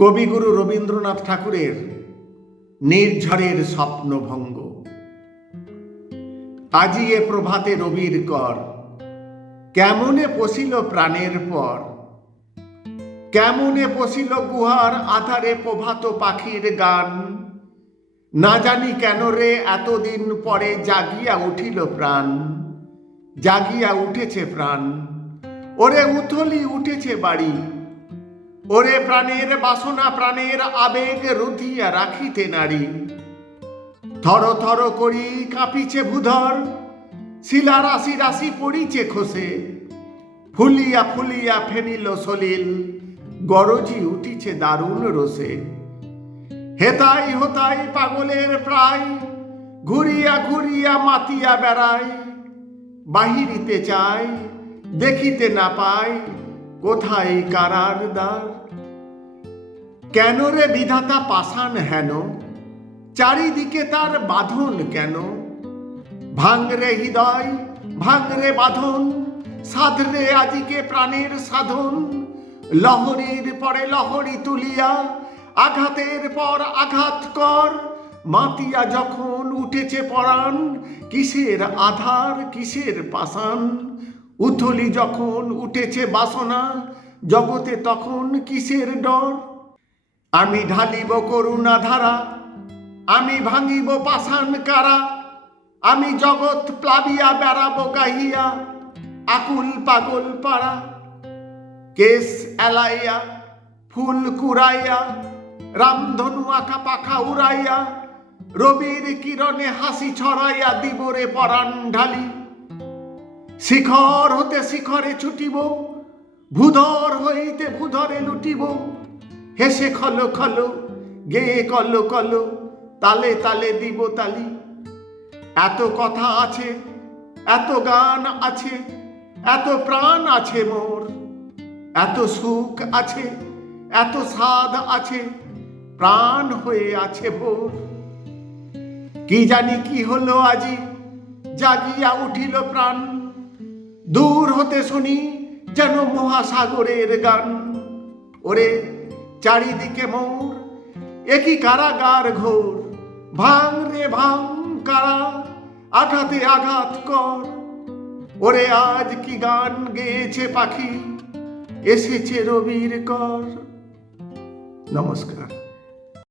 কবিগুরু রবীন্দ্রনাথ ঠাকুরের নির্ঝরের স্বপ্নভঙ্গ। আজি এ প্রভাতে রবির কর, কেমনে পশিল প্রাণের পর? কেমনে পশিল গুহার আধারে প্রভাত পাখির গান? না জানি কেন রে এতদিন পরে জাগিয়া উঠিল প্রাণ, জাগিয়া উঠেছে প্রাণ। ওরে উথলি উঠেছে বাড়ি ওরে প্রাণের বাসনা, প্রাণের আবেগ রুধিয়া রাখিতে নারী। থর থর করি কাঁপিছে ভূধর, শিলা রাশি রাশি পড়িছে খসে। ফুলিয়া ফুলিয়া ফেনিল সলিল, গরজি উঠিছে দারুণ রসে। হেতাই হোতাই পাগলের প্রায়, ঘুরিয়া ঘুরিয়া মাতিয়া বেড়ায়। বাহিরিতে চাই, দেখিতে না পাই কোথায় কারার দ্বার? কেন রে বিধাতা পাষাণ হেন? চারিদিকে তার বাঁধন কেন? ভাঙরে হৃদয় ভাঙরে বাঁধন সাধরে আজিকে প্রাণের সাধন। লহরীর পরে লহরী তুলিয়া, আঘাতের পর আঘাত কর। মাতিয়া যখন উঠেছে পরাণ, কিসের আধার, কিসের পাষাণ? উথলি যখন উঠেছে বাসনা, জগতে তখন কিসের ডর? আমি ঢালিব করুণা ধারা আমি ভাঙিব পাষাণ কারা, আমি জগৎ প্লাবিয়া বেড়াবো গাহিয়া, আকুল পাগল পাড়া। কেস এলাইয়া, ফুল কুড়াইয়া, রামধনু আঁকা পাখা উড়াইয়া, রবির কিরণে হাসি ছড়াইয়া দিবরে পরাণ ঢালি। শিখর হতে শিখরে ছুটিব, ভূধর হইতে ভূধরে লুটিব। হেসে খলো খলো গেয়ে কলো কলো, তালে তালে দিব তালি। এত কথা আছে, এত গান আছে, এত প্রাণ আছে মোর। এত সুখ আছে, এত স্বাদ আছে, প্রাণ হয়ে আছে ভোর। কি জানি কি হলো আজি, জাগিয়া উঠিল প্রাণ। দূর হতে শুনি যেন মহাসাগরের গান। ওরে, চারিদিকে মোর একই কারাগার ঘোর। ভাঙ রে ভাঙ কারা, আঘাতে আঘাত কর। ওরে, আজ কি গান গেয়েছে পাখি? এসেছে রবির কর। নমস্কার।